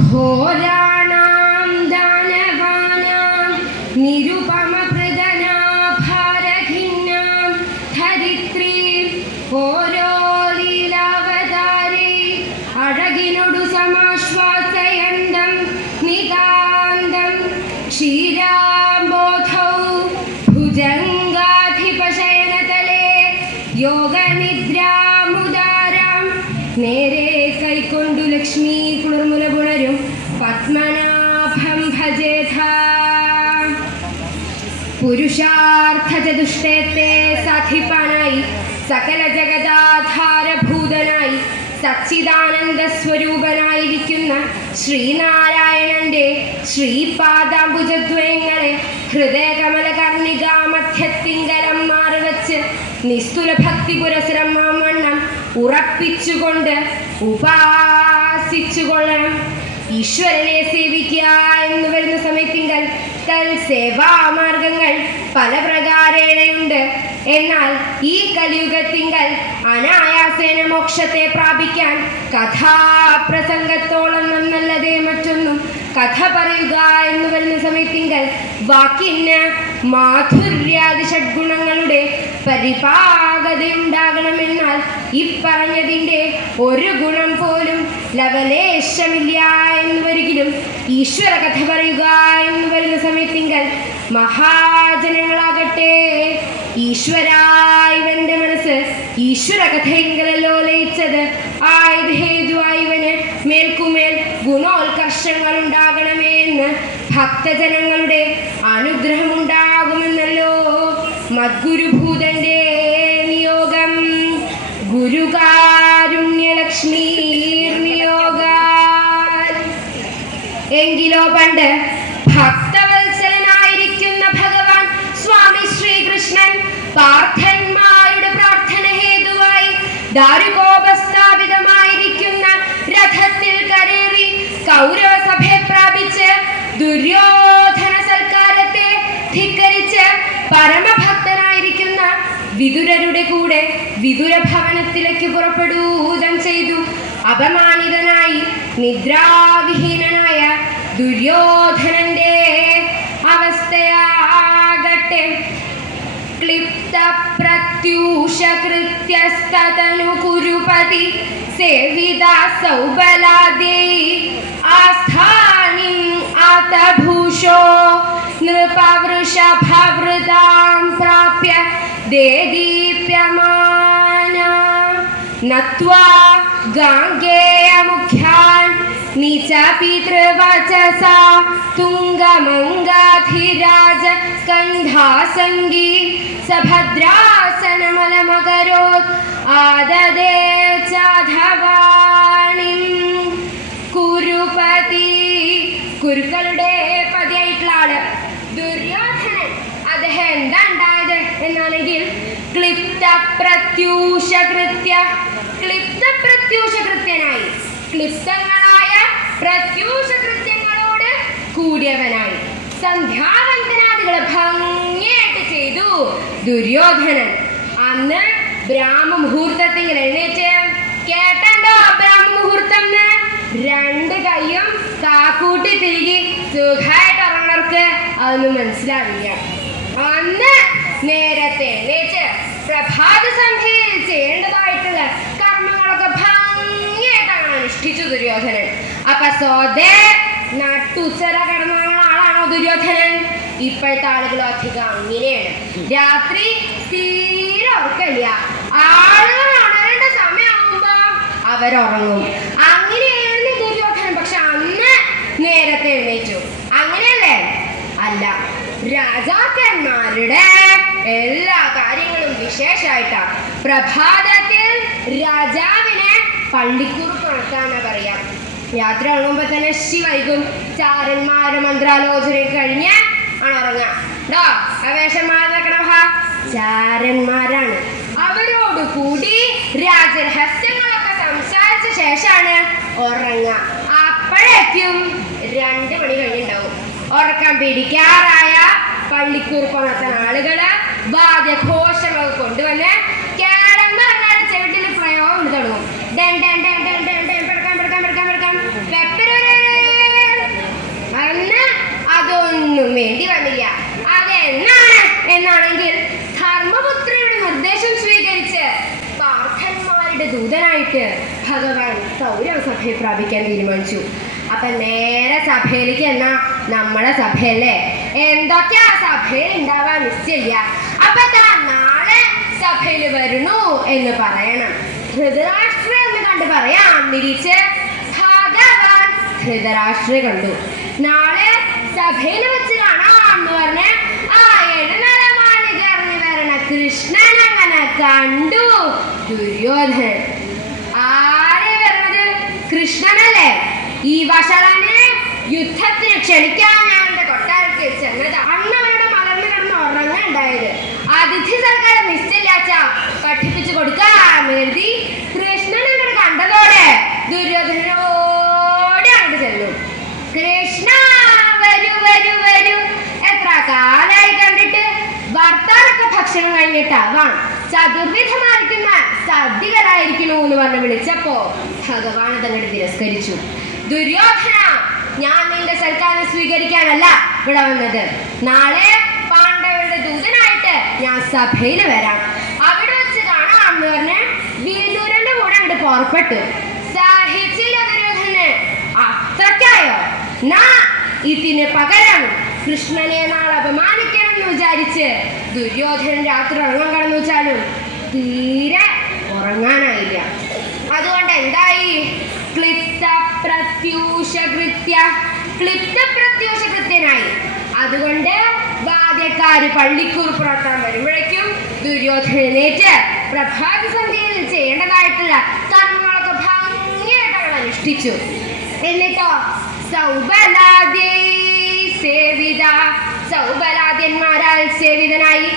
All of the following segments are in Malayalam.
घोराणां दानवानां निरुपमप्रदनाभारखिन्नां धरित्रीं ओरो लीलावतारे अഴകിനൊടു समाश्वासयन्तं निगान्तं क्षीराम्बोधौ भुजङ्गाधिपशयनतले योगनिद्रामुदारां നേരെ കൈക്കൊണ്ടു ലക്ഷ്മി കുളിർമുല പുണരും പത്മനാഭം ഭജേഥ. പുരുഷാർത്ഥ ചതുഷ്ടയത്തെ സാധിപ്പാനായി സകല ജഗദാധാരഭൂതനായി സച്ചിദാനന്ദ സ്വരൂപനായിരിക്കുന്ന ശ്രീനാരായണന്റെ ശ്രീപാദാംബുജദ്വയങ്ങളെ ഹൃദയകമലകർണികാമധ്യത്തിങ്കലം മാറുവച്ച് നിസ്തുല ഭക്തി പുരസരം മാമണ്ണം ഉറപ്പിച്ചുകൊണ്ട് ഉപാസിച്ചുകൊള്ളണം. ഈശ്വരനെ സേവിക്കുക എന്ന് വരുന്ന സമയത്തിങ്കൽ തൽ സേവാമാർഗങ്ങൾ പല പ്രകാരേണയുണ്ട്. എന്നാൽ ഈ കലിയുഗത്തിങ്കൽ അനായാസേന മോക്ഷത്തെ പ്രാപിക്കാൻ കഥാപ്രസംഗത്തോളം നന്നല്ലതേ മറ്റൊന്നും. കഥ പറയുക എന്ന് വരുന്ന സമയത്തിങ്കൽ വാക്കിന് മാധുര്യാദി ഷഡ്ഗുണങ്ങളുടെ പരിപാകതയുണ്ടാകണമെന്നാൽ ഇപ്പറഞ്ഞതിൻ്റെ ഒരു ഗുണം പോലും ലവലേശമില്ല എന്ന് വരികിലും ഈശ്വര കഥ പറയുക എന്ന് വരുന്ന സമയത്തിങ്കൽ മഹാജനങ്ങളാകട്ടെ ഈശ്വരായവന്റെ മനസ്സ് ഈശ്വര കഥയെങ്കിലല്ലോ ലയിച്ചത്. ആയത് ഹേതുവായി ഇവന് മേൽക്കുമേൽ ഗുണോത്കർഷങ്ങൾ ഉണ്ടാകണമേ എന്ന് ഭക്തജനങ്ങളുടെ അനുഗ്രഹമുണ്ടാകുമെന്നല്ലോ മദ്ഗുരുഭൂതന്റെ നിയോഗം. ഗുരുകാരുണ്യലക്ഷ്മീ നിയോഗ. എങ്കിലോ പണ്ട് ഭക്തവത്സലനായിരിക്കുന്ന ഭഗവാൻ സ്വാമി ശ്രീകൃഷ്ണൻ പാർത്ഥന്മാരുടെ പ്രാർത്ഥന ഹേതുവായി ദാരുകോപസ്ഥാപിതമായിരിക്കുന്ന രഥത്തിൽ കരേറി കൗരവസഭയെ പ്രാപിച്ച് ദുര്യോധന സൽക്കാരത്തെ ധിക്കരിച്ച് പരമഭക്തനായിരിക്കുന്ന വിതുരരുടെ കൂടെ വിതുരഭവനത്തിലേക്ക് പുറപ്പെടുകയും ചെയ്തു. അപമാനിതനായി നിദ്രാവിഹീനനായ ദുര്യോധനന്റെ അവസ്ഥയാകട്ടെ ക്ലിപ്തപ്രത്യൂഷകൃത്യസ്തതനു കുരുപതി സേവിതാ സൗബലാദേ ആസ്ഥാനിം ആതഭൂഷോ നൃപവൃഷഭവൃതാം പ്രാപ്യ ദേദീപ്യമാന നത്വാ ഗാംഗേയമുഖ്യാൻ നീചപിതൃവചസാ തുംഗമംഗാധിരാജ സ്കന്ധാസംഗീ സഭദ്രാസനമലമകരോത് ആദദേ ചാധവാണിം. കുരുപതി കുരുക്കളുടെ പതിയായിട്ടുള്ള ആള് ദുര്യോധനൻ. അദ്ദേഹം എന്താ ഉണ്ടായത് എന്നാണെങ്കിൽ ക്ലിപ്തപ്രത്യൂഷകൃത്യനായി ക്ലിപ്തങ്ങളായ പ്രത്യൂഷകൃത്യങ്ങളോട് കൂടിയവനായി സന്ധ്യാവന്തനാദികളെ ഭംഗിയായിട്ട് ചെയ്തു ദുര്യോധനൻ. അന്ന് ബ്രാഹ്മമുഹൂർത്തത്തിൽ എഴുന്നേറ്റ് കേട്ടണ്ടോ ബ്രാഹ്മമുഹൂർത്തം? രണ്ട് കൈയും കാക്കൂട്ടി തിരികെ സുഖമായിട്ട് ഉറങ്ങർക്ക് അതൊന്നും മനസ്സിലാവില്ല. അന്ന് നേരത്തെ എഴുന്നേറ്റ് പ്രഭാത സന്ധ്യയിൽ ചെയ്യേണ്ടതായിട്ടുള്ള കർമ്മങ്ങളൊക്കെ ഭംഗിയായിട്ടാണ് അനുഷ്ഠിച്ചു ദുര്യോധനൻ. അപ്പൊ സ്വതേ നട്ടുച്ചര കിടന്ന ആളാണോ ദുര്യോധനൻ? ഇപ്പോഴത്തെ ആളുകൾ അധികം അങ്ങനെയാണ്. രാത്രി തീരെ ഉറക്കില്ല. ആളുകൾ ഉണരേണ്ട സമയമാകുമ്പോ അവരുറങ്ങും. അങ്ങനെയായിരുന്നു ദുര്യോധനൻ. പക്ഷെ അന്ന് നേരത്തെ എഴുന്നേറ്റു. അങ്ങനെയല്ലേ? അല്ല. രാജാക്കന്മാരുടെ എല്ലാ കാര്യങ്ങളും വിശേഷമായിട്ടാ പ്രഭാതത്തിൽ രാജാവിനെ പള്ളിക്കുറുപ്പ് നടത്താനാ പറയാ. യാത്ര ഇറങ്ങുമ്പോ തന്നെ വൈകും. ചാരന്മാരുടെ മന്ത്രാലോചനയൊക്കെ കഴിഞ്ഞ് ആണ് ഉറങ്ങുക. ഡോ അവേഷന്മാരെക്കണ ചാരന്മാരാണ്. അവരോട് കൂടി രാജരഹസ്യങ്ങളൊക്കെ സംസാരിച്ച ശേഷമാണ് ഉറങ്ങുക. അപ്പോഴേക്കും 2 മണി കഴിഞ്ഞിട്ടുണ്ടാവും. ഉറക്കം പിടിക്കാറായ പള്ളിക്കുറുപ്പ് നടത്തുന്ന ആളുകള് വാദ്യഘോഷങ്ങളൊക്കെ കൊണ്ടുവന്ന് കേളന്ന് പറഞ്ഞാൽ ചെവിട്ടിൽ പ്രയോഗം തുടങ്ങും. ദൂതനായിട്ട് ഭഗവാൻ കൗരവ സഭയെ പ്രാപിക്കാൻ തീരുമാനിച്ചു. അപ്പൊ നേരെ സഭയിലേക്ക് എന്നാ നമ്മുടെ സഭയല്ലേ, എന്തൊക്കെയാ സഭയിൽ ഉണ്ടാവാൻ നിശ്ചയില്ല. അപ്പൊ നാളെ സഭയിൽ വരുന്നു എന്ന് പറയണം. ധൃതരാഷ്ട്ര എന്ന് കണ്ട് പറയാം തിരിച്ച് ഭഗവാൻ ധൃതരാഷ്ട്ര കണ്ടു. നാളെ സഭയിൽ വെച്ച് കാണാന്ന് പറഞ്ഞ് ആ എഴുന്നല മാളിക ഇറങ്ങി വരണ കൃഷ്ണൻ അങ്ങനെ കണ്ടു. ദുര്യോധനൻ ആരെ വരണത്? കൃഷ്ണനല്ലേ. ഈ വഷളനെ യുദ്ധത്തിന് ക്ഷണിക്കാൻ ഞങ്ങളുടെ കൊട്ടാരത്തിൽ ചെന്നത്. അന്ന് അവരുടെ മലർന്നു കിടന്ന് ഉറങ്ങുണ്ടായത്. അതിഥി സൽക്കാരം നിശ്ചയില്ലാച്ച പഠിപ്പിച്ചു കൊടുക്കാൻ എഴുതി കൃഷ്ണൻ അങ്ങോട്ട് കണ്ടതോടെ ദുര്യോധനോടെ അങ്ങോട്ട് ചെന്നു. കൃഷ്ണ വരൂ വരൂ വരൂ, എത്ര കാലായി കണ്ടിട്ട്. ഭർത്താവൊക്കെ ഭക്ഷണം കഴിഞ്ഞിട്ടാവാം ചതുർവിധമായിരിക്കുന്ന സദ്യകളായിരിക്കണു എന്ന് പറഞ്ഞ് വിളിച്ചപ്പോ ഭഗവാൻ അതങ്ങോട്ട് തിരസ്കരിച്ചു. ദുര്യോധന, ഞാൻ നിന്റെ സൽക്കാരം സ്വീകരിക്കാനല്ല ഇവിടെ വന്നത്. നാളെ പാണ്ഡവരുടെ ദൂതനായിട്ട് ഞാൻ സഭയിൽ വരാം, അവിടെ വെച്ച് കാണാമെന്ന് പറഞ്ഞ് വിദുരന്റെ കൂടെ അങ്ങോട്ട് പുറപ്പെട്ടു. സഹിച്ചില്ല ദുര്യോധന്. അത്രയ്ക്കായോ? ഇതിന് പകരം കൃഷ്ണനെ നാളെ അപമാനിക്കണം എന്ന് വിചാരിച്ച് ദുര്യോധനൻ രാത്രി ഉറങ്ങാൻ കടന്നു വെച്ചാലും തീരെ ഉറങ്ങാനായില്ല. അതുകൊണ്ട് എന്തായി? ക്ലിപ്തപ്രത്യൂഷകൃത്യനായി. അതുകൊണ്ട് വാദ്യക്കാര് പള്ളിക്കൂർ പുറത്താൻ വരുമ്പോഴേക്കും ദുര്യോധനേറ്റ് പ്രഭാത സന്ധ്യയിൽ ചെയ്യേണ്ടതായിട്ടുള്ള കർമ്മങ്ങളൊക്കെ ഭംഗിയായിട്ട് അവൾ അനുഷ്ഠിച്ചു. എന്നിട്ടോ സൗബലാദ്യന്മാരാൽ സേവിതനായി.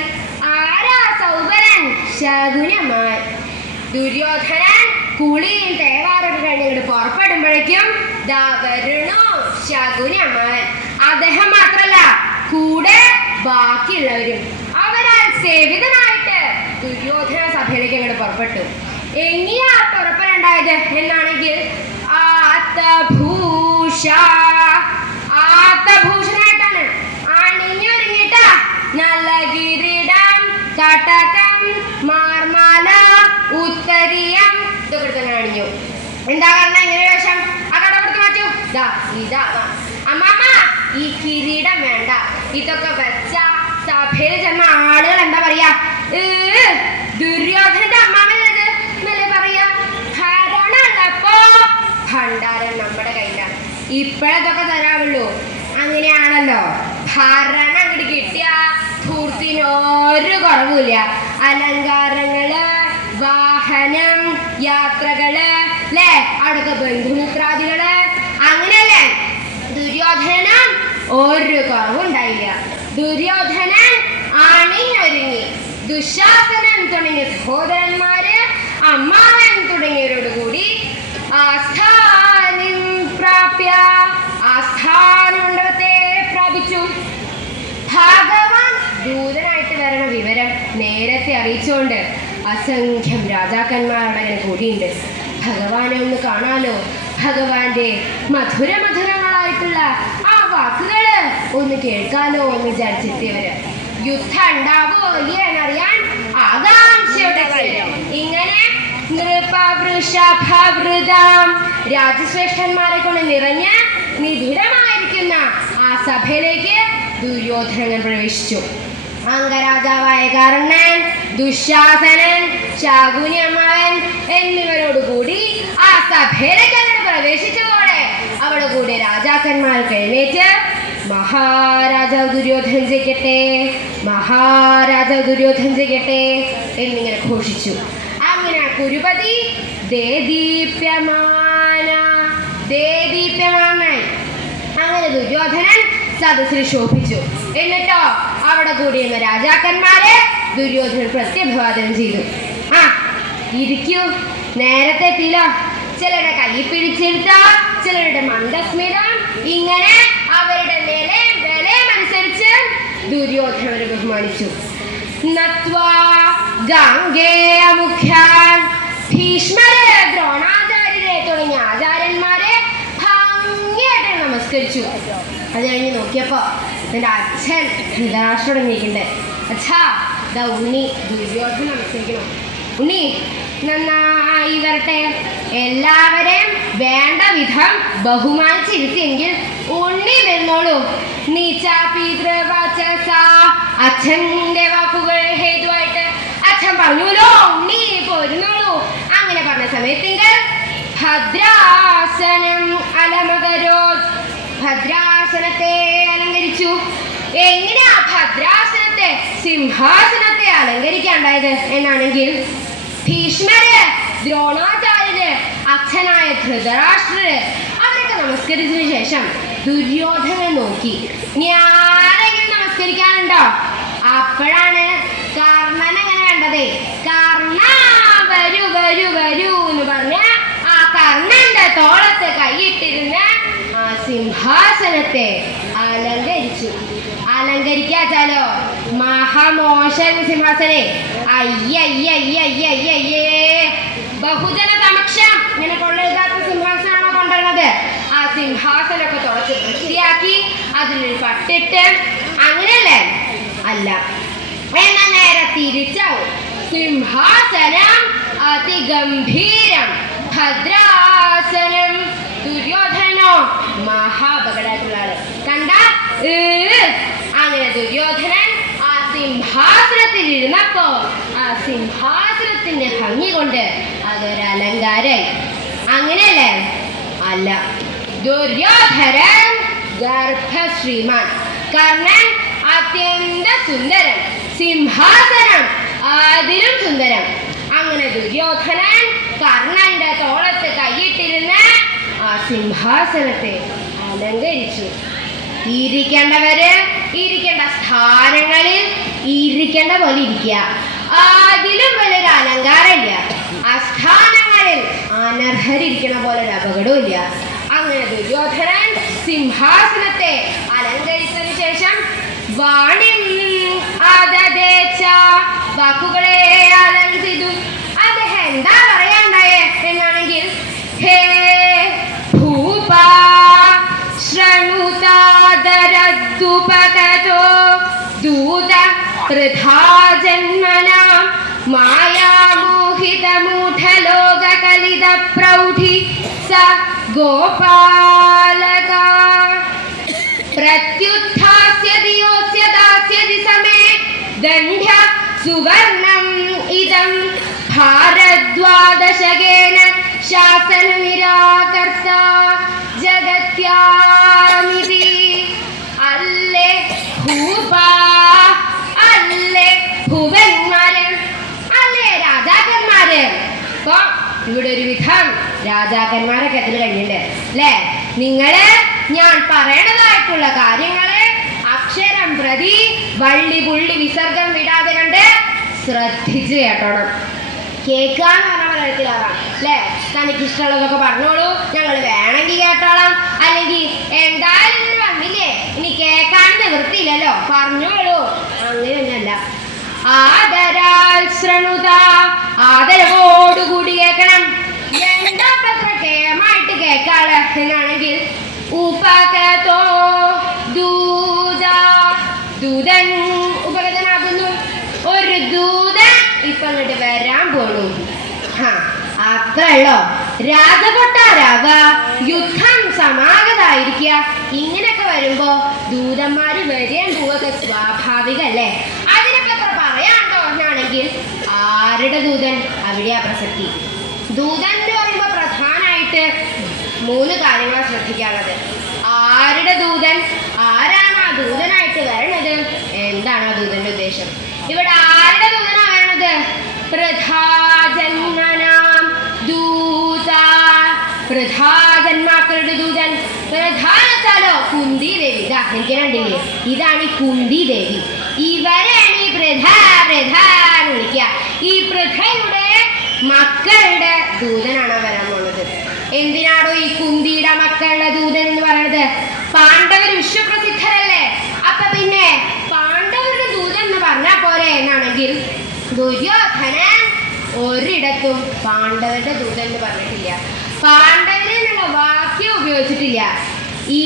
ആരാ സൗബലൻ? ശകുനമാൻ. ദുര്യോധനൻ കുളിയും തേവാറൊക്കെ കഴിഞ്ഞിട്ട് പുറപ്പെടുമ്പോഴേക്കും ദാ വരുന്നു ശകുനമാൻ. അദ്ദേഹം മാത്രല്ല, കൂടെ ബാക്കിയുള്ളവരും അവരാൽ സേവിതനായിട്ട് ദുര്യോധന സഭയിലേക്ക് അങ്ങോട്ട് പുറപ്പെട്ടു. എങ്ങനെയാ പുറപ്പെടേണ്ടായത് എന്നാണെങ്കിൽ ആത്തഭൂഷണായിട്ടാണ് അണിഞ്ഞൊരുങ്ങിട്ട. നല്ല കിരീടം, കടകം, മാർമാല, ഉത്തരീയം ഇതൊക്കെ തന്നെ അണിഞ്ഞു. എന്താ കാരണം ഇങ്ങനെ വേഷം? ആ കടപ്പെടുത്ത് മാറ്റൂ. ഇതാ അമ്മാമ്മ, ഈ കിരീടം വേണ്ട. ഇതൊക്കെ വെച്ച സഭയിൽ ചെന്ന ആളുകൾ എന്താ പറയാ? ദുര്യോധനന്റെ അമ്മാമ്മത് എന്നല്ലേ പറയാ. ഭരണമുള്ളപ്പോ ഭണ്ഡാരം നമ്മുടെ കയ്യിലാണ്. ഇപ്പോഴതൊക്കെ തരാവുള്ളൂ. അങ്ങനെയാണല്ലോ. ഭരണം അങ്ങോട്ട് കിട്ടിയ ധൂർത്തിനൊരു കുറവുമില്ല. അലങ്കാരങ്ങള്, വാഹനം, യാത്രകള്, അല്ലേ, അവിടൊക്കെ ബന്ധുമിത്രാദികള്, അങ്ങനെയല്ലേ. ദുര്യോധനൻ ഒരു കുറവുണ്ടായില്ല. ദുര്യോധനൻ അണിഞ്ഞൊരുങ്ങി. ദുശാസനൻ തുടങ്ങിയ സഹോദരന്മാര്, അമ്മാവൻ തുടങ്ങിയവരോടുകൂടി ആസ്ഥാനമണ്ഡപത്തെ പ്രാപിച്ചു. ഭഗവാൻ ദൂതനായിട്ട് വരണ വിവരം നേരത്തെ അറിയിച്ചുകൊണ്ട് അസംഖ്യം രാജാക്കന്മാരുടെ അങ്ങനെ കൂടിയുണ്ട്. ഭഗവാനെ ഒന്ന് കാണാലോ, ഭഗവാന്റെ മധുരമധുരങ്ങളായിട്ടുള്ള ആ വാക്കുകള് ഒന്ന് കേൾക്കാലോ എന്ന് വിചാരിച്ചെത്തിയവര്. യുദ്ധം ഉണ്ടാവോ ഇല്ലേ എന്നറിയാൻ ആകാംക്ഷയോടെ ഇങ്ങനെ നൃപവൃഷഭവൃതം രാജശ്രേഷ്ഠന്മാരെ കൊണ്ട് നിറഞ്ഞ് നിബിഡമായിരിക്കുന്ന ആ സഭയിലേക്ക് ദുര്യോധനൻ പ്രവേശിച്ചു. അംഗരാജാവായ കർണൻ, ദുശാസനൻ, ശകുനിയമ്മാവൻ എന്നിവരോടുകൂടി ആ സഭയിലേക്ക് അങ്ങനെ പ്രവേശിച്ചതോടെ അവിടെ കൂടി രാജാക്കന്മാർ എഴുന്നേറ്റ് മഹാരാജാവ് ദുര്യോധനൻ ജയിക്കട്ടെ, മഹാരാജാവ് ദുര്യോധനൻ ജയിക്കട്ടെ എന്നിങ്ങനെ ഘോഷിച്ചു. അങ്ങനെ കുരുപതി ദേദീപ്യമാനായി. അങ്ങനെ ദുര്യോധനൻ സദസ്സിൽ ശോഭിച്ചു. എന്നിട്ടോ അവിടെ കൂടിയിരുന്ന രാജാക്കന്മാരെ ദുര്യോധനൻ പ്രത്യഭിവാദനം ചെയ്തു. ആ ഇരിക്കൂ, നേരത്തെ എത്തില്ലോ. ചിലരുടെ കൈ പിടിച്ചിരുത്ത, ചിലരുടെ മന്ദസ്മിതം, ഇങ്ങനെ അവരുടെ നിലയും വിലയും അനുസരിച്ച് ദുര്യോധനരെ ബഹുമാനിച്ചു. ഭീഷ്മരെ, ദ്രോണാചാര്യരെ തുടങ്ങിയ ആചാര്യന്മാരെ ഭംഗിയായിട്ട് നമസ്കരിച്ചു. അത് കഴിഞ്ഞ് നോക്കിയപ്പോ എൻ്റെ അച്ഛൻ ധൃതരാഷ്ട്രം തുടങ്ങിയിട്ടുണ്ട്. അച്ഛാ, ഇതാ ഉണ്ണി ദുര്യോധന നമസ്കരിക്കണം. ഉണ്ണി നന്നായി നന്നായി വരട്ടെ. എല്ലാവരെയും വേണ്ട വിധം ബഹുമാനിച്ചിരുത്തിയെങ്കിൽ ഉണ്ണി വരുന്നോളൂ. അച്ഛന്റെ വാക്കുകൾ ഹേതുവായിട്ട് അച്ഛൻ പറഞ്ഞുല്ലോ, ഉണ്ണി പോരുന്നോളൂ. അങ്ങനെ പറഞ്ഞ സമയത്തിങ്കൽ ഭദ്രാസനം അലമകരോ, ഭദ്രാസനത്തെ അലങ്കരിച്ചു. എങ്ങനെയാ ഭദ്രാസനത്തെ, സിംഹാസനത്തെ അലങ്കരിക്കാണ്ടായത് എന്നാണെങ്കിൽ ഭീഷ്മര്, ദ്രോണാചാര്യര്, അച്ഛനായ ധൃതരാഷ്ട്രര് അവരൊക്കെ നമസ്കരിച്ചതിന് ശേഷം ദുര്യോധനെ നോക്കി, ഞാനെങ്കിലും നമസ്കരിക്കാനുണ്ടോ? അപ്പോഴാണ് കർണൻ എങ്ങനെ കണ്ടതേ. കർണ വരൂ വരൂ വരൂ എന്ന് പറഞ്ഞ ആ കർണന്റെ തോളത്ത് കൈയിട്ടിരുന്ന് ആ സിംഹാസനത്തെ അലങ്കരിച്ചു. അലങ്കരിക്കാച്ചാലോ മഹാമോശൻ സിംഹാസനെ. അയ്യയ്യയ്യയ്യയ്യേ, ബഹുജന സമക്ഷം ഇങ്ങനെ കൊള്ളരുതാത്ത സിംഹാസനാണോ കൊണ്ടുവരുന്നത്? ആ സിംഹാസനമൊക്കെ തുറച്ച് വൃത്തിയാക്കി അതിലൊരു പട്ടിട്ട് അങ്ങനെയല്ലേ? അല്ല, എന്നാ നേരെ തിരിച്ചാവും. സിംഹാസനം അതിഗംഭീരം, ഭദ്രാസനം. ദുര്യോധനോ മഹാപകടമായിട്ടുള്ള ആള് കണ്ട. അങ്ങനെ ദുര്യോധനൻ ആ സിംഹാസനത്തിൽ ഇരുന്നപ്പോ ആ സിംഹാസനത്തിന്റെ ഭംഗി കൊണ്ട് അതൊരലങ്കാരായി. അങ്ങനെയല്ലേ? അല്ല, ദുര്യോധനൻ ഗർഭശ്രീമാൻ, കർണൻ അത്യന്ത സുന്ദരൻ, സിംഹാസനം അതിലും സുന്ദരം. അങ്ങനെ ദുര്യോധനൻ കർണന്റെ തോളത്ത് കൈയിട്ടിരുന്ന് ആ സിംഹാസനത്തെ അലങ്കരിച്ചു. ഇരിക്കേണ്ടവര് ഇരിക്കേണ്ട സ്ഥാനങ്ങളിൽ ഇരിക്കേണ്ട പോലെ ഇരിക്കുക. അതിലും വലിയൊരു അലങ്കാരമില്ല. ആ സ്ഥാനങ്ങളിൽ അനർഹരിക്കണ പോലെ ഒരു അപകടവും ഇല്ല. അങ്ങനെ ദുര്യോധനൻ സിംഹാസനത്തെ അലങ്കരിച്ചതിന് ശേഷം വാണിം ആദദേശ, വാക്കുകളെ ആദരം ചെയ്തു. അദ്ദേഹം എന്താ പറയാണ്ടായേ എന്നാണെങ്കിൽ, ഹേ ഭൂപ ശൃണുതാദരദ്ദുപഗതോ ദൂത വൃഥാ ജന്മനാം മായാമോഹിതമൂഢലോകകലിത പ്രൗഢി സ ഗോപാലക പ്രത്യുത്ഥാസ്യതി ദാസ്യതി സമേ ദണ്ഡ്യ സുവർണം ഇദം ഭാരദ്വാദശകേന ശാസന നിരാകർത്ത ജഗത്യാമിതി. അല്ലേ ഭൂപ, അല്ലേ ഭുവന്മാര്, അല്ലേ രാജാക്കന്മാര്. അപ്പൊ ഇവിടെ ഒരു വിധം രാജാക്കന്മാരൊക്കെ അതിൽ കഴിഞ്ഞിട്ടുണ്ട് അല്ലേ? നിങ്ങള് ഞാൻ പറയണതായിട്ടുള്ള കാര്യങ്ങള് അക്ഷരം പ്രതി വള്ളി പുള്ളി വിസർഗം വിടാതെ കണ്ട് ശ്രദ്ധിച്ച് കേട്ടോണം. കേൾക്കാന്ന് പറഞ്ഞ മലയാളത്തിലാവാം അല്ലേ? തനിക്ക് ഇഷ്ടമുള്ളതൊക്കെ പറഞ്ഞോളൂ, ഞങ്ങൾ വേണമെങ്കിൽ കേട്ടോളാം, അല്ലെങ്കിൽ എന്തായാലും ഇതിന് വന്നില്ലേ ഇനി കേൾക്കാൻ നിവൃത്തിയില്ലല്ലോ പറഞ്ഞോളൂ, അങ്ങനെയൊന്നുമല്ല. ആദരാൽ ശ്രണുത, ആദരവോടുകൂടി കേൾക്കണം. എന്താ അത്ര കേമായിട്ട് കേൾക്കാള് എന്നാണെങ്കിൽ ഉപകതോ ദൂത, ദൂതൻ ഉപഗതനാകുന്നു. ഒരു ദൂതൻ ഇപ്പൊ അങ്ങോട്ട് വരാൻ പോണു. അത്രയുള്ളോ? രാജകൊട്ടാരാവ, യുദ്ധം സമാഗതായിരിക്കുക. ഇങ്ങനെയൊക്കെ വരുമ്പോ ദൂതന്മാര് വരെയും പോവൊക്കെ സ്വാഭാവികല്ലേ? അതിനൊക്കെ അത്ര പറയാണ്ടോ എന്നാണെങ്കിൽ ആരുടെ ദൂതൻ അവിടെയാ പ്രസക്തി. ദൂതൻ എന്ന് പറയുമ്പോ പ്രധാനമായിട്ട് 3 കാര്യങ്ങളാണ് ശ്രദ്ധിക്കാനുള്ളത്. ആരുടെ ദൂതൻ, ആരാണ് ആ ദൂതനായിട്ട് വരണത്, എന്താണ് ആ ദൂതന്റെ ഉദ്ദേശം. ഇവിടെ ആരുടെ ദൂതനാ വരണത്? പ്രധാജന്മനാം ദൂത, പ്രധാജന്മാക്കളുടെ ദൂതൻ. പ്രധാനത്താലോ കുന്തി ദേവി. ഇതാ എനിക്ക് കണ്ടില്ലേ, ഇതാണ് ഈ കുന്തി ദേവി. ഇവരെയാണ് ഈ പ്രധ എന്ന് വിളിക്കുക. ഈ പ്രധയുടെ മക്കളുടെ ദൂതനാണ് വരാൻ പോണത്. എന്തിനാണോ ഈ കുന്തിയുടെ മക്കളുടെ ദൂതൻ എന്ന് പറയുന്നത്? പാണ്ഡവർ വിശ്വപ്രസിദ്ധരല്ലേ, അപ്പൊ പിന്നെ പാണ്ഡവരുടെ ദൂതൻ എന്ന് പറഞ്ഞാൽ പോരെ എന്നാണെങ്കിൽ ദുര്യോധനൻ ഒരിടത്തും പാണ്ഡവരുടെ ദൂതൻ എന്ന് പറഞ്ഞിട്ടില്ല. പാണ്ഡവര് എന്നുള്ള വാക്യം ഉപയോഗിച്ചിട്ടില്ല. ഈ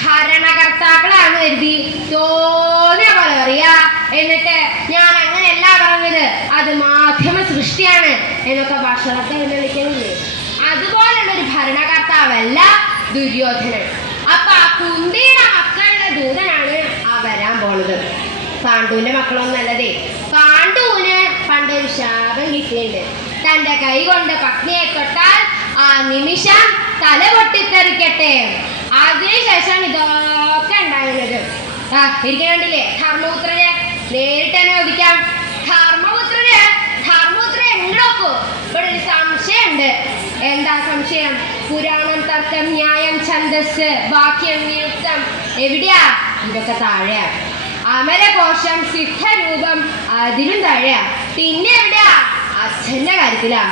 ഭരണകർത്താക്കളാണ് കരുതി തോന്നിയ പോലെ പറയാ എന്നിട്ട് ഞാൻ അങ്ങനെയല്ല പറഞ്ഞത്, അത് മാധ്യമ സൃഷ്ടിയാണ് എന്നൊക്കെ ഭക്ഷണത്തെ വിളിക്കുന്നില്ലേ? അതുപോലുള്ള ഒരു ഭരണകർത്താവല്ല ദുര്യോധനൻ. അപ്പൊ ആ കുന്തിയുടെ മക്കളുടെ ദൂതനാണ് ആ വരാൻ പോണത്. പാണ്ഡുവിന്റെ മക്കളൊന്നും അല്ലതേ. പാണ്ഡുവിന് പണ്ടൊരു ശാപം കിട്ടിയിട്ടുണ്ട്. തന്റെ കൈ കൊണ്ട് പത്നിയെ തൊട്ടാൽ ആ നിമിഷം തല പൊട്ടിത്തെറിക്കട്ടെ. അതിനുശേഷം ഇതൊക്കെ ഉണ്ടാകുന്നത്. ഇരിക്കണ്ടില്ലേ ധർമ്മപുത്രന്? നേരിട്ട് തന്നെ ചോദിക്കാം. ധർമ്മപുത്രന് എങ്ങോക്കൂ? ഇവിടെ ഒരു സംശയമുണ്ട്. എന്താ സംശയം? പുരാണം, തർക്കം, ന്യായം, ഛന്ദസ്, വാക്യം, നിയുക്തം എവിടെയാ? ഇതൊക്കെ താഴെയാ. അമരകോശം, സിദ്ധരൂപം അതിലും താഴെയാ. പിന്നെ എവിടെയാ? അച്ഛന്റെ കാര്യത്തിലാ.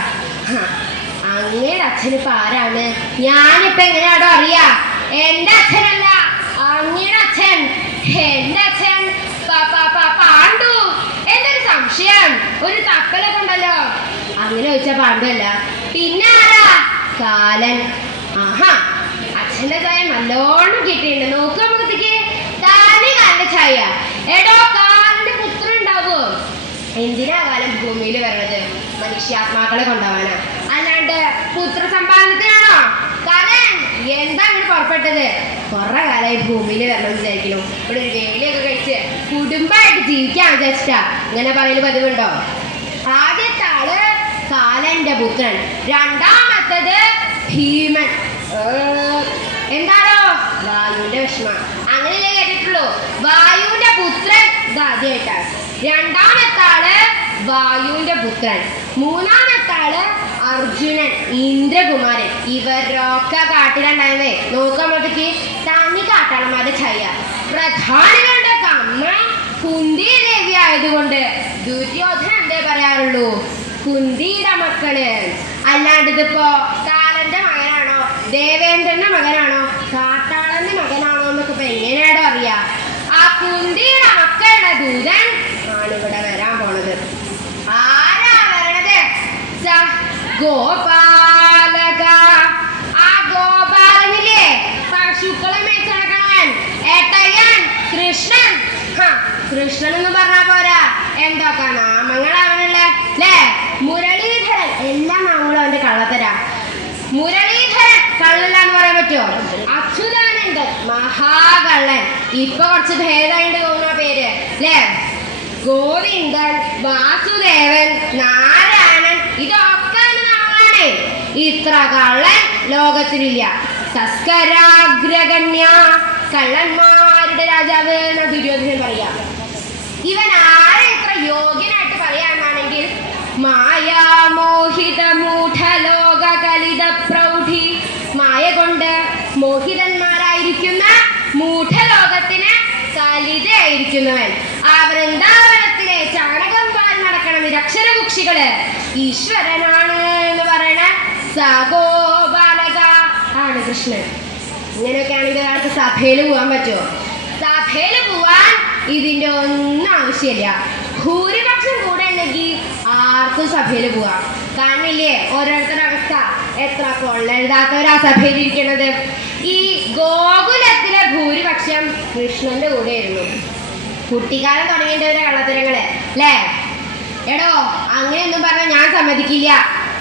അങ്ങയുടെ അച്ഛനിപ്പോ ആരാണ്? ഞാനിപ്പോ എങ്ങനെയാണോ അറിയാ? എന്റെ അച്ഛനല്ല, അങ്ങയുടെ അച്ഛൻ. എന്റെ അച്ഛൻ പാണ്ഡു. എന്തൊരു സംശയം, ഒരു തപ്പലൊക്കെ ഉണ്ടല്ലോ. അങ്ങനെ ചോദിച്ചാ പാണ്ഡുവല്ല, പിന്നെ ആരാ? കാലൻ. ആഹാ, അച്ഛന്റെ ചായ നല്ലോണം കിട്ടിയിട്ടുണ്ട്. നോക്കുക മുഖത്തേക്ക്, കാലിന്റെ ചായ. എടോ, കാലിന്റെ പുത്രൻ ഉണ്ടാവോ? എന്തിനാ കാലം ഭൂമിയിൽ വരണത്? മനുഷ്യാത്മാക്കളെ കൊണ്ടുപോവാനാ, അല്ലാണ്ട് പുത്ര സമ്പാദനത്തിനാണോ? കാലൻ എന്താ അങ്ങനെ പുറപ്പെട്ടത്? കുറെ കാലമായി ഭൂമിയിൽ വരണം വിചാരിക്കുന്നു. ഇവിടെ ഒരു വേലിയൊക്കെ കഴിച്ച് കുടുംബമായിട്ട് ജീവിക്കാൻ വിചാരിച്ചിട്ടാ. ഇങ്ങനെ പറയല് പതിവുണ്ടോ? ആദ്യത്തെ ആള് കാലന്റെ പുത്രൻ, രണ്ടാമത്തത് ഭീമൻ. എന്താണോ? വായുവിന്റെ വിഷമം. അങ്ങനെയല്ലേ കേട്ടിട്ടുള്ളൂ? വായുവിന്റെ പുത്രൻ ആദ്യമായിട്ടാണ്. രണ്ടാമത്തെ ആള് വായുവിന്റെ പുത്രൻ. മൂന്നാമത്തെ ആള് അർജുനൻ, ഇന്ദ്രകുമാരൻ. ഇവരൊക്കെ കാട്ടിലുണ്ടായിരുന്നേ. നോക്കുമ്പോഴത്തേക്ക് തനി കാട്ടാളന്മാരുടെ ഛായ. പ്രധാനികളുടെ അമ്മ കുന്തി ദേവി ആയതുകൊണ്ട് ദുര്യോധന എന്തേ പറയാറുള്ളൂ? കുന്തിയുടെ മക്കള്. അല്ലാണ്ട് ഇതിപ്പോ കാലന്റെ മകനാണോ, ദേവേന്ദ്രന്റെ മകനാണോ, കാട്ടാളന്റെ മകനാണോ എന്നൊക്കെ ഇപ്പൊ എങ്ങനെയാണോ അറിയാ? ആ കുന്തിയുടെ മക്കളുടെ ദൂതൻ ആണ് ഇവിടെ വരാൻ പോണത്. ആരാ വരണത്? ഗോപാലക. ആ ഗോപാലനില്ലേ, പശുക്കളെ മേച്ചടക്കാൻ ഏട്ടയ്യൻ കൃഷ്ണൻ. കൃഷ്ണൻ എന്ന് പറഞ്ഞാ പോരാ, എന്തൊക്കെ നാമങ്ങളാണല്ലേ അല്ലേ? മുരളീധരൻ. എല്ലാ നാമങ്ങളും അവന്റെ കള്ളത്തരാ. മുരളീധരൻ കള്ളല്ലാന്ന് പറയാൻ പറ്റുമോ? അച്യുതാനന്ദൻ മഹാകള്ളൻ. ഇപ്പൊ കുറച്ച് ഭേദമായിട്ട് തോന്നുന്ന പേര് അല്ലേ? ഗോവിന്ദൻ, വാസുദേവൻ, നാരായണൻ, ഇതൊക്കെ നാമങ്ങളാണ്. ഇത്ര കള്ളൻ ലോകത്തിലില്ല. തസ്കരാഗ്രഗണ്യ, കള്ളന്മാരുടെ രാജാവ് എന്ന ദുര്യോധനൻ പറയാം. ഇവൻ ആരെ ഇത്ര യോഗ്യനായിട്ട് പറയാന്നാണെങ്കിൽ, മായാമോഹിത മൂഢലോക കലിത പ്രൗഢി. മായ കൊണ്ട് മോഹിതന്മാരായിരിക്കുന്ന മൂഢലോകത്തിന് കലിതയായിരിക്കുന്നവൻ. ആ വൃന്ദാവനത്തിലെ ചാണകം പാൽ നടക്കണ നിരക്ഷരകുക്ഷികള് ഈശ്വരനാണ് എന്ന് പറയണ സഗോപാലക ആണ് കൃഷ്ണൻ. ഇങ്ങനെയൊക്കെയാണെങ്കിൽ ഒരാൾക്ക് സഭയിൽ പോകാൻ പറ്റുമോ? സഭയിൽ പോവാൻ ഇതിൻ്റെ ഒന്നും ആവശ്യമില്ല. ഭൂരിപക്ഷം കൂടെ ഉണ്ടെങ്കിൽ ആർക്കും സഭയിൽ പോവാം. കാണില്ലേ ഓരോരുത്തരുടെ അവസ്ഥ? എത്ര കൊള്ളെഴുതാത്തവരാ സഭയിൽ ഇരിക്കുന്നത്. ഈ ഗോകുലത്തിലെ ഭൂരിപക്ഷം കൃഷ്ണന്റെ കൂടെയായിരുന്നു. കുട്ടിക്കാലം തുടങ്ങേണ്ടവരെ കള്ളത്തരങ്ങള് അല്ലേ? എടോ, അങ്ങനെയൊന്നും പറഞ്ഞാൽ ഞാൻ സമ്മതിക്കില്ല.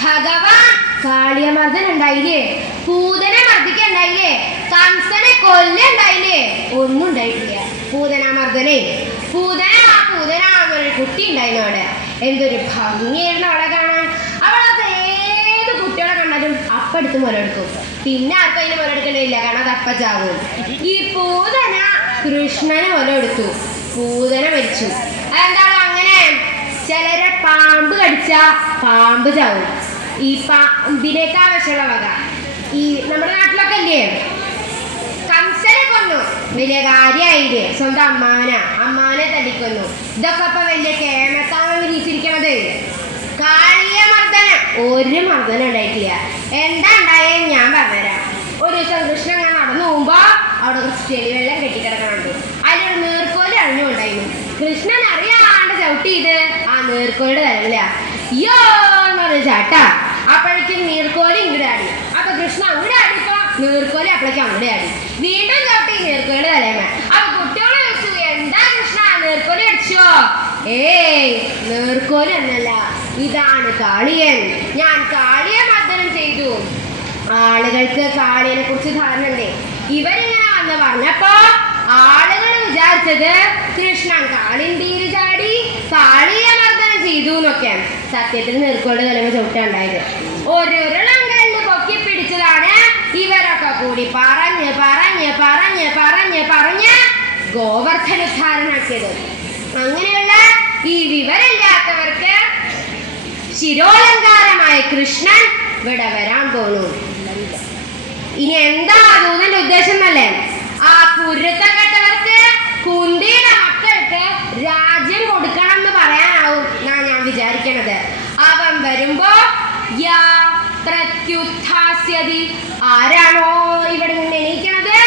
ഭഗവാൻ കാളിയമർദ്ദൻ ഉണ്ടായില്ലേ, പൂതനെ മർദ്ദിക്കുണ്ടായില്ലേ, കംസനെ കൊല്ലുണ്ടായില്ലേ? ഒന്നും ഉണ്ടായിട്ടില്ല. പൂതനാമർദ്ദനെ പൂതനാന്നൊരു കുട്ടി ഉണ്ടായിരുന്നു അവിടെ. എന്തൊരു ഭംഗിയായിരുന്നു അവളെ കാണാൻ. അവളത് ഏത് കുട്ടികളെ കണ്ടാലും അപ്പെടുത്ത് മുലയെടുക്കും. പിന്നെ ആർക്കും അതിന് മുലയെടുക്കണ്ടില്ല, കാരണം അത് അപ്പ ചാവും. ഈ പൂതന കൃഷ്ണനെ മുലയെടുത്തു, പൂതന മരിച്ചു. അതെന്താണ് അങ്ങനെ? ചിലരെ പാമ്പ് കടിച്ച പാമ്പ് ചാവും. ഈ പാമ്പിനേക്കാ വിഷമുള്ള വക. ഈ നമ്മുടെ നാട്ടിലൊക്കെ ഇല്ലേ, കംസനെ കൊന്നു, വലിയ കാര്യമായില്ലേ? സ്വന്തം അമ്മാനെ തല്ലിക്കൊന്നു. ഇതൊക്കെ ഇപ്പൊ വലിയ കേമത്താണ് വിരിച്ചിരിക്കണത്. കാളിയമർദ്ദനം ഒരു മർദ്ദനം ഉണ്ടായിട്ടില്ല. എന്താ ഉണ്ടായേ ഞാൻ പറഞ്ഞുതരാം. ഒരു ദിവസം കൃഷ്ണൻ ഞാൻ നടന്നു പോകുമ്പോ അവിടെ കുറച്ച് ചെളിവെള്ളം കെട്ടിക്കിടക്കണുണ്ട്. അതിലൊരു നീർക്കോല് അഴിഞ്ഞുണ്ടായിരുന്നു. കൃഷ്ണൻ അറിയാണ്ട് ചവിട്ടി ചെയ്ത് ആ നീർക്കോലിയുടെ തലമില്ല യോ എന്ന് പറഞ്ഞ ചാട്ടാ. അപ്പോഴേക്കും നീർക്കോലി ഇങ്ങോട്ട് ആടി. അപ്പൊ കൃഷ്ണ അങ്ങോട്ട് ആടിപ്പോ നീർക്കോലി അപ്പോഴേക്കും അങ്ങോട്ട് ആടി. വീണ്ടും ചവിട്ടി നീർക്കോലിയുടെ തലേമ. അപ്പൊ കുട്ടികളെ ചോദിച്ചു, എന്താ കൃഷ്ണ നീർക്കോലി അടിച്ചോ? ഏയ് നേർക്കോലൊന്നല്ല, ഇതാണ് കാളിയൻ. ഞാൻ കാളിയെ മർദ്ദനം ചെയ്തു. ആളുകൾക്ക് കാളിയനെ കുറിച്ച് ധാരണ ഉണ്ടേ. ഇവരിങ്ങനെ വന്ന് പറഞ്ഞപ്പോ ആളുകൾ വിചാരിച്ചത് കൃഷ്ണൻ കാളിന്തിയിൽ ചാടി കാളിയെ മർദ്ദനം ചെയ്തു എന്നൊക്കെ. സത്യത്തിൽ നീർക്കോട് കലമ ചവിട്ടുണ്ടായത്. ഓരോരുളം കല്ല് പൊക്കി പിടിച്ചതാണ് ഇവരൊക്കെ കൂടി പറഞ്ഞ് പറഞ്ഞ് പറഞ്ഞ് പറഞ്ഞ് പറഞ്ഞ് ഗോവർദ്ധനുദ്ധാരനാക്കിയത്. അങ്ങനെയുള്ള ഈ വിവരമില്ലാത്തവർക്ക് ശിരോലങ്കാരമായ കൃഷ്ണൻ ഇവിടെ വരാൻ പോണു. ഇനി എന്താ ദൂതന്റെ ഉദ്ദേശം എന്നല്ലേ? ആ കുരുത്തം കെട്ടവർക്ക് കുന്തിയുടെ മക്കൾക്ക് രാജ്യം കൊടുക്കണം എന്ന് പറയാനാവും ഞാൻ വിചാരിക്കണത്. അവൻ വരുമ്പോ ആരാണോ ഇവിടെ നിന്ന് എണീക്കണത്?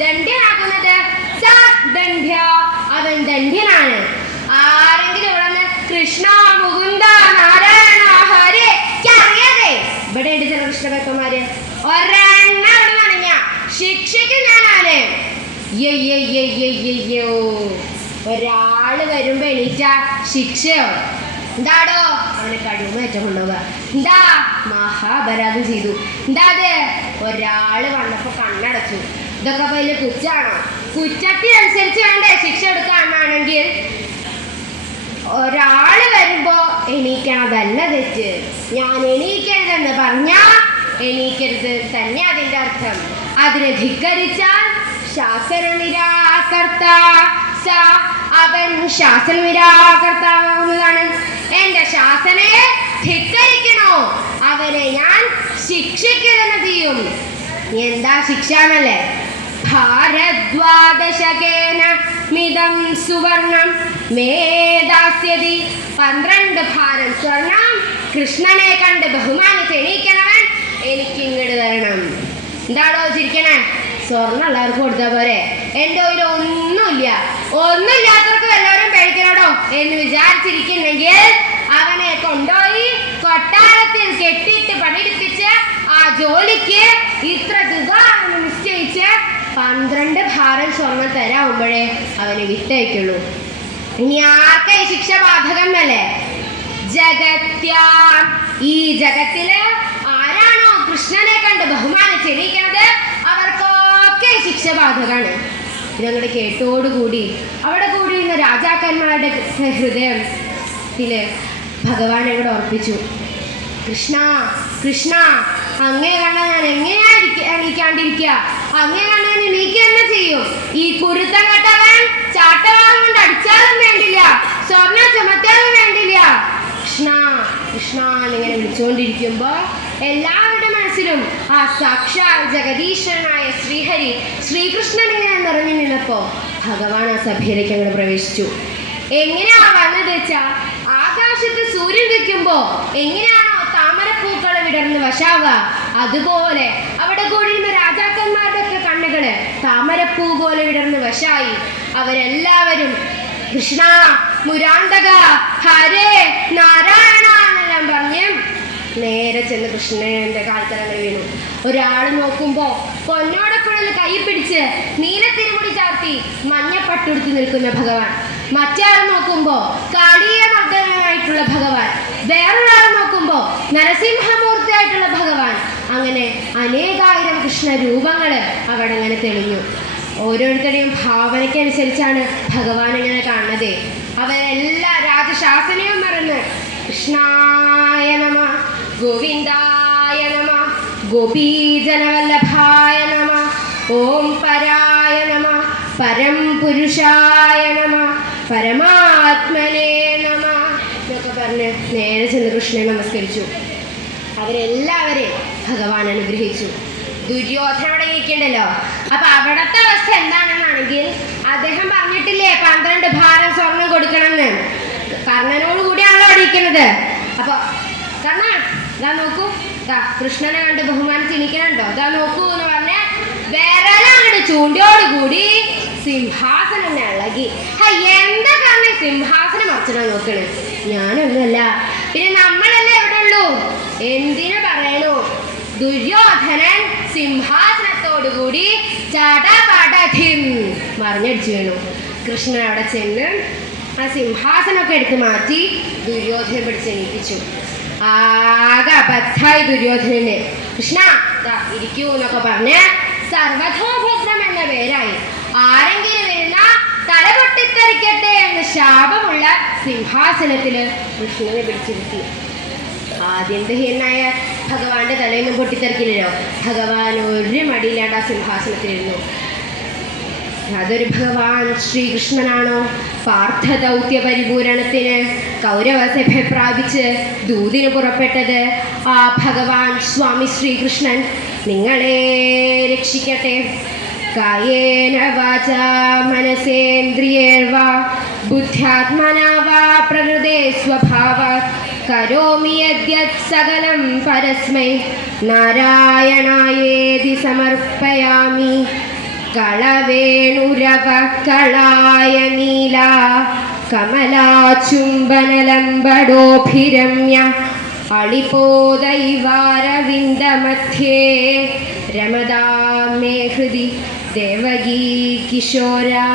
ദണ്ഡ്യനാക്കുന്നത് അവൻ ദണ്ഡ്യനാണ്. ആരെങ്കിലും ഇവിടെ നിന്ന് കൃഷ്ണ മുകുന്ദ നാരായണ ഹരേ അറിയാതെ ഇവിടെ ഉണ്ട് ചില കൃഷ്ണഭക്തന്മാര്. ഒരെണ്ണ ഇവിടെ നനഞ്ഞ ശിക്ഷയ്ക്ക് ഞാനാണ്. ഒരാള് വരുമ്പോ എണീറ്റ ശിക്ഷയോ? എന്താടോ അവനെ കഴിയുമ്പോ ഏറ്റവും കൊണ്ടുപോവുക. എന്താ മഹാപരാധം ചെയ്തു? എന്താ അത്? ഒരാള് വന്നപ്പോ കണ്ണടച്ചു. ഇതൊക്കെ വലിയ കുറ്റാണോ? കുറ്റത്തിനനുസരിച്ച് വേണ്ടേ ശിക്ഷ എടുക്കാനാണെങ്കിൽ? ഒരാള് വരുമ്പോ എണീക്കണതല്ല തെറ്റ്. ഞാൻ എണീക്കരുതെന്ന് പറഞ്ഞാ എണീക്കരുത് തന്നെ അതിന്റെ അർത്ഥം. അതിനെ ധിക്കരിച്ചാൽ ശാസന നിരാകർത്ത അവൻ ശാസന നിരാകർത്താവുന്നതാണ്. എന്റെ ശാസനയെ ധിക്കരിക്കണോ അവനെ ഞാൻ ശിക്ഷിക്കുക തന്നെ ചെയ്യും. എന്താ ശിക്ഷ എന്നല്ലേ? ഭാരദ്വാദശകേന മിതം സുവർണം മേദാസ്യതി. 12 ഭാരം സ്വർണം കൃഷ്ണനെ കണ്ട് ബഹുമാനിച്ച് എണീക്കണവൻ എനിക്ക് ഇങ്ങോട്ട് തരണം. എന്താണോ ചിരിക്കണേ? സ്വർണ്ണം എല്ലാവർക്കും കൊടുത്താൽ പോരെ? എൻ്റെ കയ്യിൽ ഒന്നുമില്ലാത്തവർക്ക് വല്ലവരും കഴിക്കണോടോ എന്ന് വിചാരിച്ചിരിക്കുന്നെങ്കിൽ അവനെ കൊണ്ടുപോയി കൊട്ടാരത്തിൽ കെട്ടിയിട്ട് പണിയെടുപ്പിച്ച് ആ ജോലിക്ക് ഇത്ര തുകയാണെന്ന് നിശ്ചയിച്ച് 12 ഭാരം സ്വർണം തരാവുമ്പോഴേ അവന് വിട്ടയക്കുള്ളൂ. ഇനി ആർക്കെ ഈ ശിക്ഷ ബാധകം അല്ലേ? ഈ ജഗത്തില് ആരാണോ കൃഷ്ണനെ കണ്ട് ബഹുമാനിച്ച് എണീക്കണത് അവർക്കൊക്കെ ശിക്ഷ ബാധകമാണ്. ഇതങ്ങോട്ട് കേട്ടോടുകൂടി അവിടെ കൂടിയിരുന്ന രാജാക്കന്മാരുടെ ഹൃദയത്തില് ഭഗവാൻ ഇവിടെ ഉറപ്പിച്ചു. കൃഷ്ണ കൃഷ്ണ, അങ്ങേ കണ്ടാൽ ഞാൻ എങ്ങനെയാ എണീക്കാണ്ടിരിക്കുക? അങ്ങേ കണ്ടാൽ എണീക്കുക തന്നെ ചെയ്യും. ഈ കുരുത്തം കെട്ടവൻ ചാട്ടവാളം കൊണ്ട് അടിച്ചാലും വേണ്ടില്ല, സ്വർണ്ണം ചുമത്താലും വേണ്ടില്ല. കൃഷ്ണ കൃഷ്ണ എന്നിങ്ങനെ വിളിച്ചുകൊണ്ടിരിക്കുമ്പോ എല്ലാവരുടെ മനസ്സിലും ആ സാക്ഷാൽ ജഗദീശ്വരനായ ശ്രീഹരി ശ്രീകൃഷ്ണൻ ഇങ്ങനെ നിറഞ്ഞു നിന്നപ്പോ ഭഗവാൻ ആ സഭയിലേക്ക് അങ്ങോട്ട് പ്രവേശിച്ചു. എങ്ങനെയാ വന്നത് വെച്ചാൽ ആകാശത്ത് സൂര്യൻ വെക്കുമ്പോ എങ്ങനെയാണോ താമരപ്പൂക്കളെ വിടർന്ന് വശാവുക, അതുപോലെ അവിടെ കൂടിയിരുന്ന രാജാക്കന്മാരുടെ ഒക്കെ കണ്ണുകള് താമരപ്പൂ പോലെ വിടർന്ന് വശായി. അവരെല്ലാവരും കൃഷ്ണ മുരാന്തക ഹരേ നാരായണ എന്നെല്ലാം പറഞ്ഞ് നേരെ ചെന്ന് കൃഷ്ണന്റെ കാൽത്തലങ്ങൾ വീണു. ഒരാൾ നോക്കുമ്പോ പൊന്നോടക്കുഴൽ കൈ പിടിച്ച് നീലത്തിരുമുടി ചാർത്തി മഞ്ഞപ്പട്ടുടുത്ത് നിൽക്കുന്ന ഭഗവാൻ, മറ്റാൾ നോക്കുമ്പോ കാളിയ മർദ്ദനായിട്ടുള്ള ഭഗവാൻ, വേറൊരാൾ നോക്കുമ്പോ നരസിംഹമൂർത്തിയായിട്ടുള്ള ഭഗവാൻ. അങ്ങനെ അനേകായിരം കൃഷ്ണ രൂപങ്ങള് അവിടെ അങ്ങനെ തെളിഞ്ഞു. ഓരോരുത്തരുടെയും ഭാവനയ്ക്കനുസരിച്ചാണ് ഭഗവാൻ ഇങ്ങനെ കാണുന്നത്. അവരെല്ലാ രാജശാസനയും മറന്ന് കൃഷ്ണായ നമ, ഗോവിന്ദായ നമ, ഗോപീജനവല്ലഭായ നമ, ഓം പരായ നമ, പരം പുരുഷായ നമ, പരമാത്മനേ നമ എന്നൊക്കെ പറഞ്ഞ് നേരെ ചെന്ന് കൃഷ്ണനെ നമസ്കരിച്ചു. അവരെല്ലാവരെയും ഭഗവാൻ അനുഗ്രഹിച്ചു. ദുര്യോധന അവിടെ ഇരിക്കണ്ടല്ലോ. അപ്പൊ അവിടത്തെ അവസ്ഥ എന്താണെന്നാണെങ്കിൽ അദ്ദേഹം പറഞ്ഞിട്ടില്ലേ 12 ഭാരം സ്വർണം കൊടുക്കണമെന്ന്. കർണനോട് കൂടിയാണല്ലോ അവിടെ ഇരിക്കുന്നത്. അപ്പൊ കർണ ഇതാ നോക്കൂ, കൃഷ്ണനെ കണ്ട് ബഹുമാനിച്ച് ഇരിക്കണുണ്ടോ? ഇതാ നോക്കൂ എന്ന് പറഞ്ഞ് വേറെ അങ്ങോട്ട് ചൂണ്ടിയോടുകൂടി സിംഹാസനം ഇളകി. എന്താ കാരണം സിംഹാസനം മറിച്ചിടാൻ നോക്കണേ? ഞാനൊന്നുമല്ല, പിന്നെ നമ്മളല്ലേ എവിടെ ഉള്ളൂ. എന്തിനു പറയണു? ദുര്യോധനൻ സിംഹാസനത്തോടുകൂടി ചടപടഠിം മറിഞ്ഞടിച്ചു വീണു. കൃഷ്ണൻ അവിടെ ചെന്ന് ആ സിംഹാസനമൊക്കെ എടുത്ത് മാറ്റി ദുര്യോധനെ പിടിച്ചെണീപ്പിച്ചു. ആകെ അബദ്ധായി ദുര്യോധനന്. കൃഷ്ണ ഇരിക്കൂ എന്നൊക്കെ പറഞ്ഞ് സർവഥോഭദ്രം എന്ന പേരായി. ആരെങ്കിലും വരുന്ന തല പൊട്ടിത്തെറിക്കട്ടെ എന്ന ശാപമുള്ള സിംഹാസനത്തിൽ കൃഷ്ണനെ പിടിച്ചിരുത്തി. ആദ്യന്തഹീനായ ഭഗവാന്റെ തലയൊന്നും പൊട്ടിത്തെറിക്കില്ലല്ലോ. ഭഗവാൻ ഒരു മടിയില്ലാണ്ട് ആ സിംഹാസനത്തിലിരുന്നു. അതൊരു ഭഗവാൻ ശ്രീകൃഷ്ണനാണോ? പാർത്ഥദൗത്യ പരിപൂരണത്തിന് കൗരവസഭയെ പ്രാപിച്ച് ദൂതിന് പുറപ്പെട്ടത് ആ ഭഗവാൻ സ്വാമി ശ്രീകൃഷ്ണൻ നിങ്ങളെ രക്ഷിക്കട്ടെ. കായേന വാചാ മനസേന്ദ്രിയേർവാ ബുദ്ധ്യാത്മനാ വാ പ്രകൃതേ സ്വഭാവാത് കരോമി യദ്യത് സകലം പരസ്മൈ നാരായണായേതി സമർപ്പയാമി. കളവേണുരവ കളായ നീല കമലാചുംബനലംബടോഭിരമ്യ അളിപോദൈവാരവിന്ദമധ്യേ രമതാ മേ ഹൃദി ദേവകീ കിശോരാ.